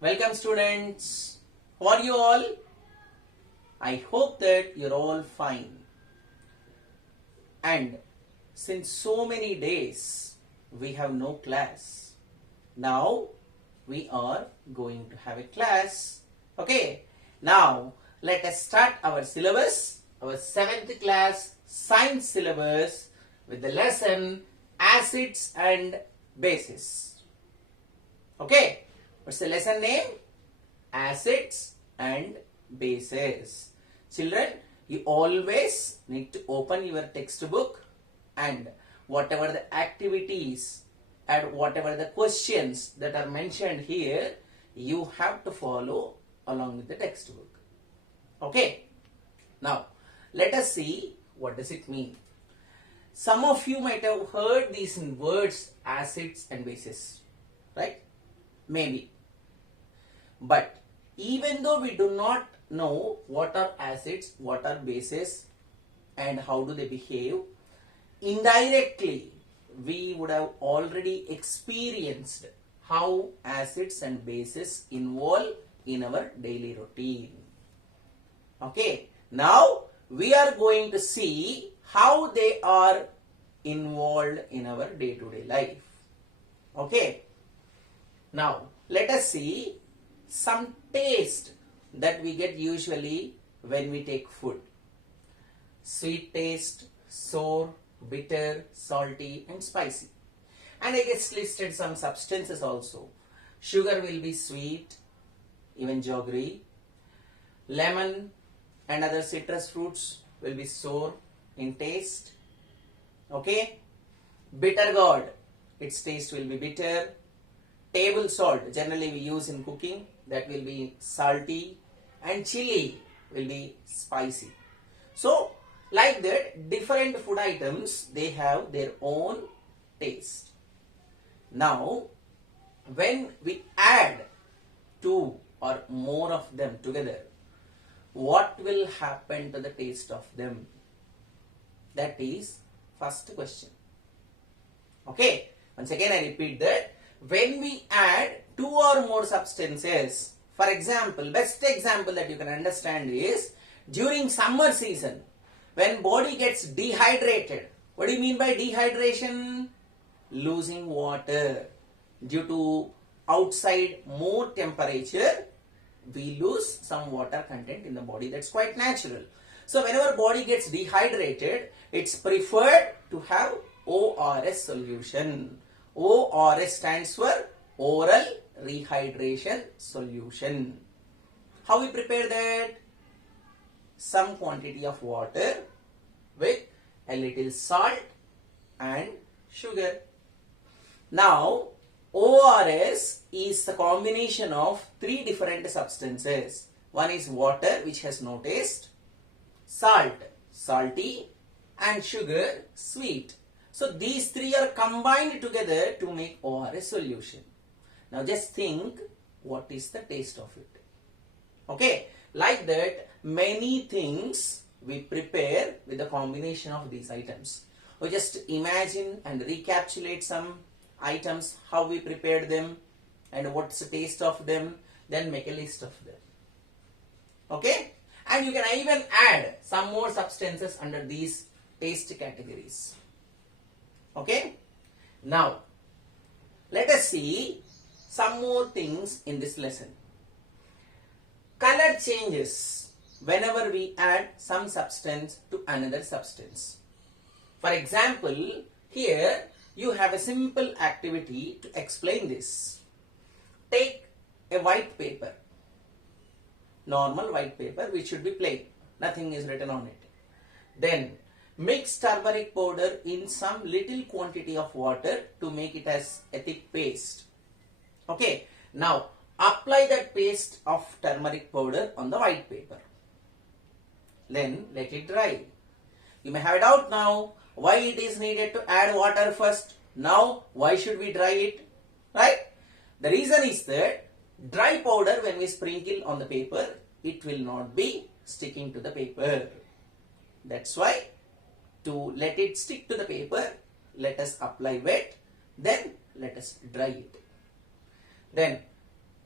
Welcome students. How are you all? I hope that you're all fine. And since so many days we have no class, now we are going to have a class. Okay. Now let us start our syllabus, our 7th class science syllabus with the lesson acids and bases. Okay. What's the lesson name? Acids and bases. Children, you always need to open your textbook and whatever the activities and whatever the questions that are mentioned here, you have to follow along with the textbook. Okay. Now, let us see what does it mean. Some of you might have heard these words acids and bases, right? Maybe. But even though we do not know what are acids, what are bases and how do they behave, indirectly we would have already experienced how acids and bases involve in our daily routine. Okay, now we are going to see how they are involved in our day-to-day life. Okay, now let us see some taste that we get usually when we take food. Sweet taste, sour, bitter, salty and spicy. And I just listed some substances also. Sugar will be sweet, even jaggery. Lemon and other citrus fruits will be sour in taste. Okay. Bitter gourd, its taste will be bitter. Table salt, generally we use in cooking, that will be salty, and chili will be spicy. So, like that, different food items, they have their own taste. Now, when we add two or more of them together, what will happen to the taste of them? That is first question. Okay, once again I repeat that. When we add two or more substances, for example, best example that you can understand is during summer season, when body gets dehydrated. What do you mean by dehydration? Losing water. Due to outside more temperature, we lose some water content in the body. That's quite natural. So whenever body gets dehydrated, it's preferred to have ORS solution. ORS stands for oral rehydration solution. How we prepare that? Some quantity of water with a little salt and sugar. Now, ORS is the combination of three different substances. One is water, which has no taste, salt, salty, and sugar, sweet. So these three are combined together to make ORS solution. Now just think, what is the taste of it? Okay, like that, many things we prepare with the combination of these items. We just imagine and recapitulate some items, how we prepared them and what's the taste of them, then make a list of them. Okay, and you can even add some more substances under these taste categories. Okay, now let us see some more things in this lesson. Color changes whenever we add some substance to another substance. For example, here you have a simple activity to explain this. Take a white paper, normal white paper which should be plain, nothing is written on it. Then mix turmeric powder in some little quantity of water to make it as a thick paste. Okay, now apply that paste of turmeric powder on the white paper. Then let it dry. You may have a doubt now, why it is needed to add water first. Now, why should we dry it? Right? The reason is that dry powder, when we sprinkle on the paper, it will not be sticking to the paper. That's why, to let it stick to the paper, let us apply wet, then let us dry it. Then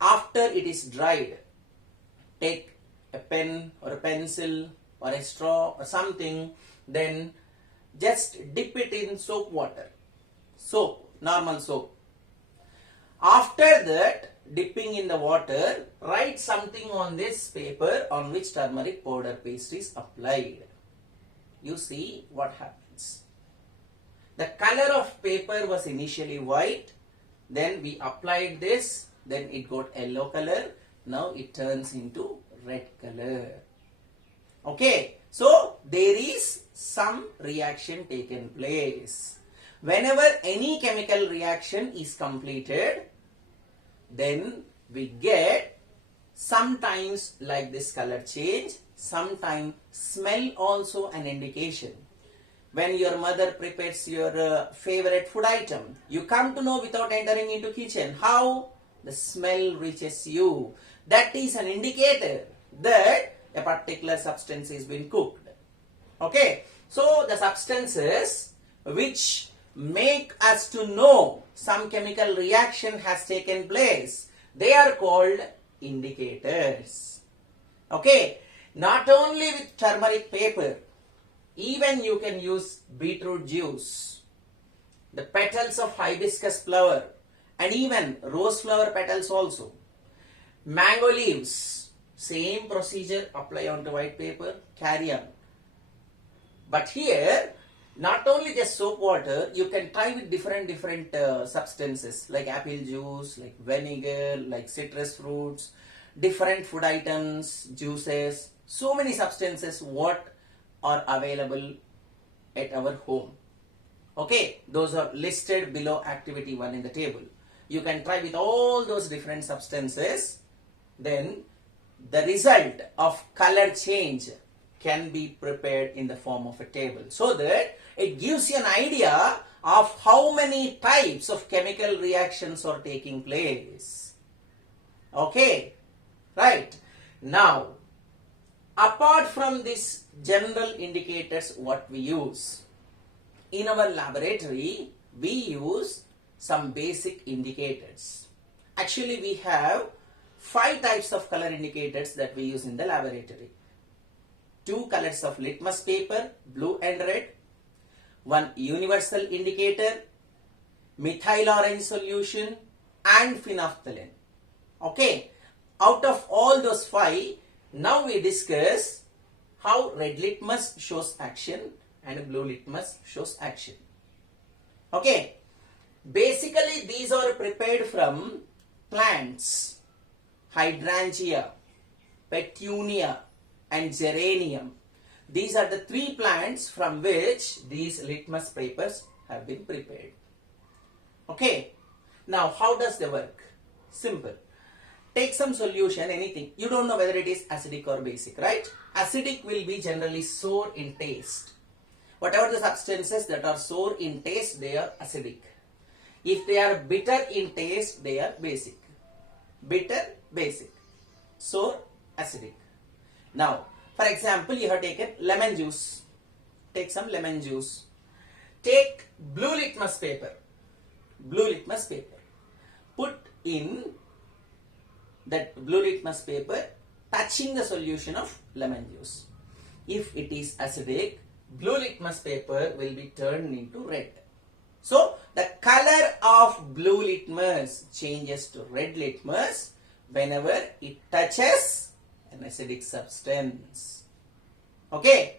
After it is dried, take a pen or a pencil or a straw or something, then just dip it in soap water. Soap, normal soap. After that, dipping in the water, write something on this paper on which turmeric powder paste is applied. You see what happens. The color of paper was initially white, then we applied this, then it got yellow color, now it turns into red color. Okay, so there is some reaction taken place. Whenever any chemical reaction is completed, then we get sometimes like this color change, sometimes smell also an indication. When your mother prepares your favorite food item, you come to know without entering into kitchen how the smell reaches you. That is an indicator that a particular substance is being cooked. Okay, so the substances which make us to know some chemical reaction has taken place, they are called indicators. Okay, not only with turmeric paper, even you can use beetroot juice, the petals of hibiscus flower, and even rose flower petals also. Mango leaves, same procedure, apply onto white paper, carry on. But here, not only just soap water, you can try with different substances like apple juice, like vinegar, like citrus fruits, different food items, juices, so many substances what are available at our home. Okay, those are listed below activity 1 in the table. You can try with all those different substances, then the result of color change can be prepared in the form of a table, so that it gives you an idea of how many types of chemical reactions are taking place. Okay, right. Now, apart from these general indicators, what we use? In our laboratory, we use some basic indicators. Actually, we have 5 types of color indicators that we use in the laboratory. 2 colors of litmus paper, blue and red. 1 universal indicator, methyl orange solution, and phenolphthalein. Okay, out of all those 5, now we discuss how red litmus shows action and blue litmus shows action. Okay, basically these are prepared from plants, hydrangea, petunia, and geranium. These are the 3 plants from which these litmus papers have been prepared. Okay, now how does they work? Simple. Take some solution, anything. You don't know whether it is acidic or basic, right? Acidic will be generally sour in taste. Whatever the substances that are sour in taste, they are acidic. If they are bitter in taste, they are basic. Bitter, basic. Sour, acidic. Now, for example, you have taken lemon juice. Take some lemon juice. Take blue litmus paper. Blue litmus paper. Put in that blue litmus paper touching the solution of lemon juice. If it is acidic, blue litmus paper will be turned into red. So, the color of blue litmus changes to red litmus whenever it touches an acidic substance. Okay.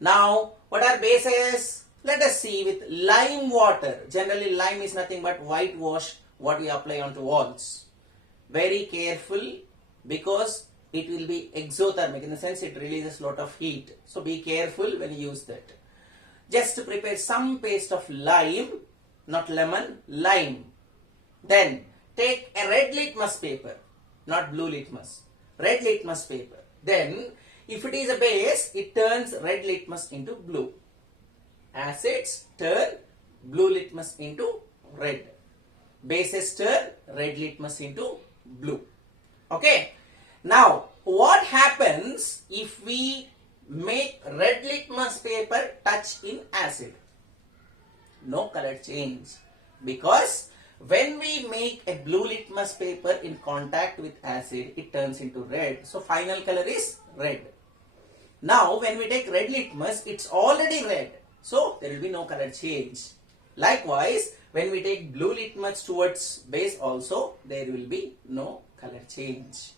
Now, what are bases? Let us see with lime water. Generally, lime is nothing but whitewash what we apply onto walls. Very careful because it will be exothermic, in the sense it releases lot of heat. So, be careful when you use that. Just to prepare some paste of lime, not lemon, lime. Then, take a red litmus paper, not blue litmus. Red litmus paper. Then, if it is a base, it turns red litmus into blue. Acids turn blue litmus into red. Bases turn red litmus into blue. Okay. Now, what happens if we make red litmus paper touch in acid? No color change, because When we make a blue litmus paper in contact with acid, it turns into red. So final color is red. Now when we take red litmus, it's already red. So there will be no color change. Likewise, when we take blue litmus towards base also, there will be no color change.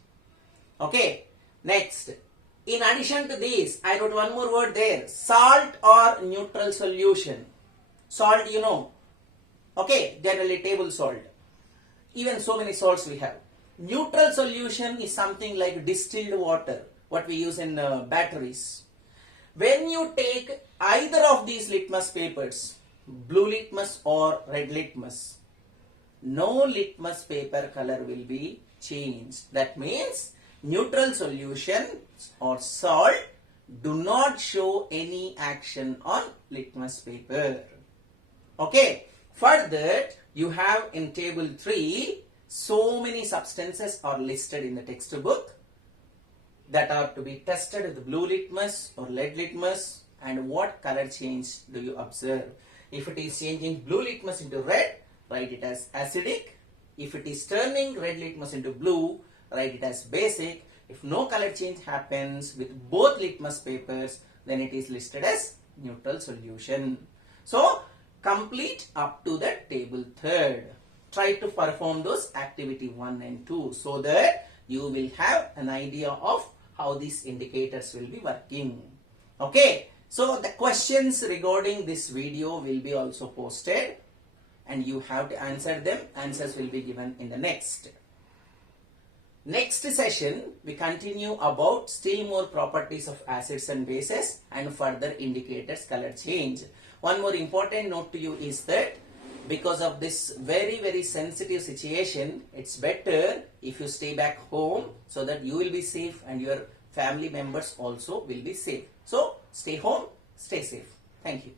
Okay, next. In addition to this, I wrote one more word there. Salt or neutral solution. Salt, you know. Okay, generally table salt. Even so many salts we have. Neutral solution is something like distilled water, what we use in batteries. When you take either of these litmus papers, blue litmus or red litmus, no litmus paper color will be changed. That means neutral solution or salt do not show any action on litmus paper. Okay. Further, you have in table 3, so many substances are listed in the textbook that are to be tested with blue litmus or red litmus, and what color change do you observe? If it is changing blue litmus into red, write it as acidic. If it is turning red litmus into blue, write it as basic. If no color change happens with both litmus papers, then it is listed as neutral solution. So, complete up to the table 3rd. Try to perform those activity 1 and 2 so that you will have an idea of how these indicators will be working. Okay, so the questions regarding this video will be also posted and you have to answer them. Answers will be given in the next. Next session, we continue about still more properties of acids and bases and further indicators color change. One more important note to you is that because of this very sensitive situation, it's better if you stay back home so that you will be safe and your family members also will be safe. So stay home, stay safe. Thank you.